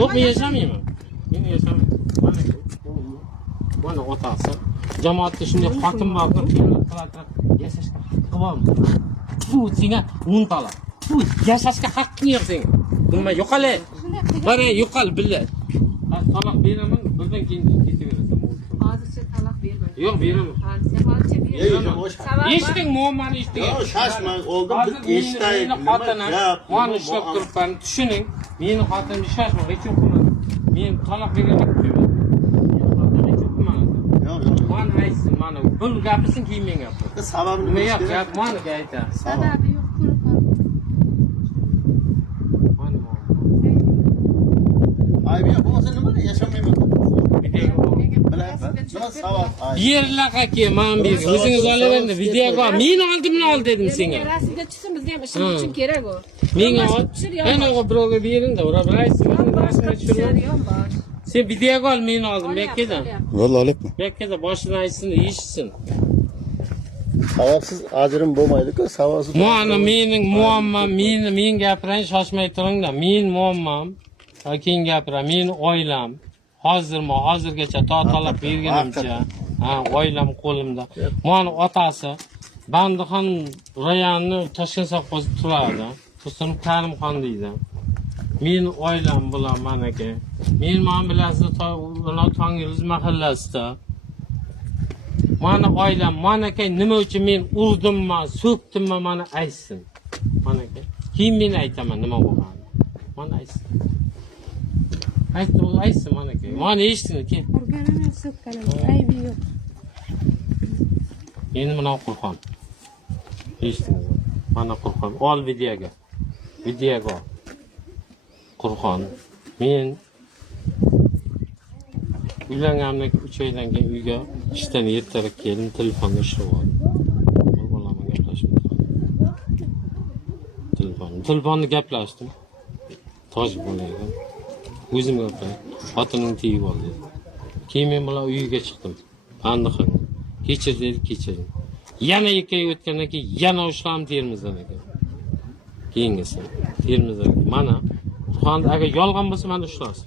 Yo'q, men yashamayman. Men yashamayman. Mana otasi. Jamoatda shunday xotin bordir, yashashga haqqi bormi? Bu senga 10 tala. Bu yashashga haqqing yo'q senga. Nima yo'qale? Qara, yo'qal billah. Taloq beraman, birdan keyin ketaverasan. Hozircha taloq bermang. Yo'q, beraman. Sen hozircha beraman. Eshiting, muammoni eshiting. Shoshmang, oldin eshitay. Mana ishlab turibman, tushuning. Meni xotinimni shoshma, hech o'qimadim. Men taloq berganman. Mana aytsin, mana bir gapirsin, keyin men gapir. Sababi nima yo'q, gap mana ayta. Sababi yo'q, Mana. Aybi bo'lsa nima yashamayman. Yerlaqaki, men bir o'zingiz olaverdi, videoga men oldimni ol dedim senga. Rasmga tushsin, bizga ham ishimiz uchun kerak u. Menga ol. Ana o birovga bering-da, ura aytsin, rasmga tushirib. Sen videoga ol, men oldim, bekkedan. Vallahi olyapman. Bekkeda boshidan aytsin, eshitsin. Savobsiz ajrim bo'lmaydi-ku, savobsiz. Mana mening muammam, men gapirang, shoshmay turing-da. Men muammam, keyin gapira, men oilam. Hozirgacha talab berganimcha, oilam qo'limda. Mana otasi Bandixon rayonni Toshkent sovxozida turadi. Tursun Karimxon deydi. Men oilam bilan manaka. Men bilasiz, Tongyulduz mahallasida. Mana oilam, manaka nima uchun men urdimmi, so'kdimmi, mana aytsin. Manaka. Keyin men aytaman nima bo'lganini. Mana aytsin. Aytsin manaka. Mana eshitdingmi keyin? Urganini so'kkanini aybi yo'q. Endi mana Qur'on. Eshitdingizmi? Mana Qur'on. Ol videoga. Videoga. Qur'on. Men uylanganimdan 3 oydan keyin uyga ishdan ertaroq keldim, telefonga ishlab oldim. Bolamga gaplashdim. Telefonda gaplashdim. Toj bo'laydi. O'zim gapladim. Xotinim tegib oldi. Keyin men bilan uyiga chiqdim. Bandixon. Kechirdim. Yana 2 oy o'tgandan keyin yana ushlam Termizdan ekan. Keyingisi Termizdan. Mana Qur'on agar yolg'on bo'lsa meni ushlasin.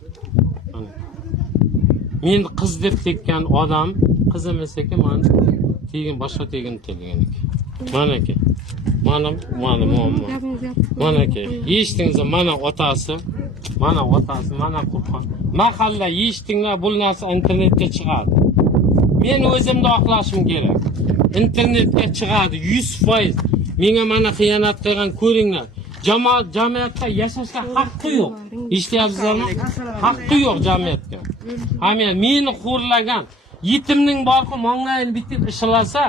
Mana. Men qiz deb tekkan odam qiz emas ekan, mana tegin boshqa tegin telgan ekan. Mana aka. Mana muammo. Mana aka. Eshitdingizmi? Mana otasi, mana Qur'on. Mahalla eshitdinglar, bu narsa internetga chiqadi. Men o'zimni oqlashim kerak. Internetga chiqadi 100%. Menga mana xiyonat qilgan ko'ringlar. Jamiyatda yashashga haqqi yo'q. Eshityapsizlarmi? Haqqi yo'q jamiyatga. Hamma meni xo'rlagan yetimning borqi mong'ayini bitib ishlasa,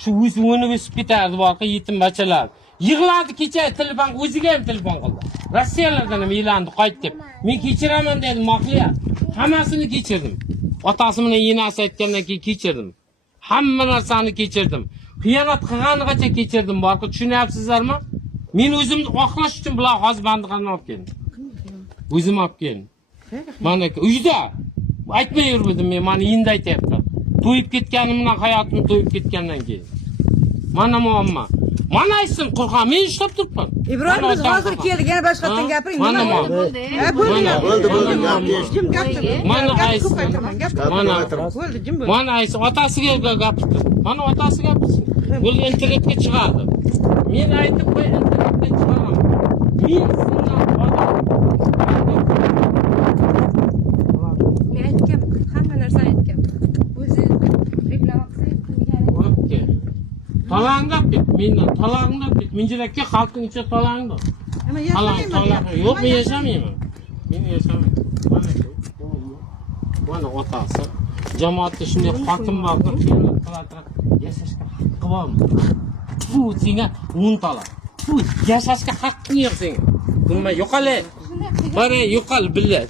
shu o'zini o'sib ketardi borqi yetim bachalar. Yig'ladi kecha telefon, o'ziga ham telefon qildi. Rossiyalardan ham e'landi qayt deb. Men kechiraman dedim, maqliya. Hammasini kechirdim. Otasi bilan yenasi aytgandan keyin kechirdim. Hamma narsani kechirdim. Xiyonat qilganigacha kechirdim borqi, tushunyapsizlarmi? Men o'zimni oqlash uchun bular hozir Bandixonni olib keldim. O'zim olib keldim. Mana uyda aytmay yurmadim men, mana endi aytyapman. To'yib ketganimdan, hayotim to'yib ketgandan keyin. Mana muammo. Mana aytsin Qur'on, men ishlab turibman. Ibrohim, biz hozir keldik, yana boshqatdan gapiring. Mana bo'ldi. Jim gapirdi. Mana aytsin. Mana aytsin, otasiga gapirdi. Mana otasiga gapirsin. Bu internetga chiqadi. Men aytib qo'y, internetga chiqaraman. Men sizdan odam. Men aytgan, hamma narsa aytgan. O'zi reklama qilsa, talangdan ket, mendan talangdan ket. Minjirakka xalqning ichida talangdan. Talang. Yo'q, men yashamayman. Men yashamayman. Mana otasi. Jamoatda shunday xotin bordir, yashashga haqqi bormi? Bu senga 10 tala. Bu yashashga haqqing yo'q senga. Nima yo'qale? Qara, yo'qal billah.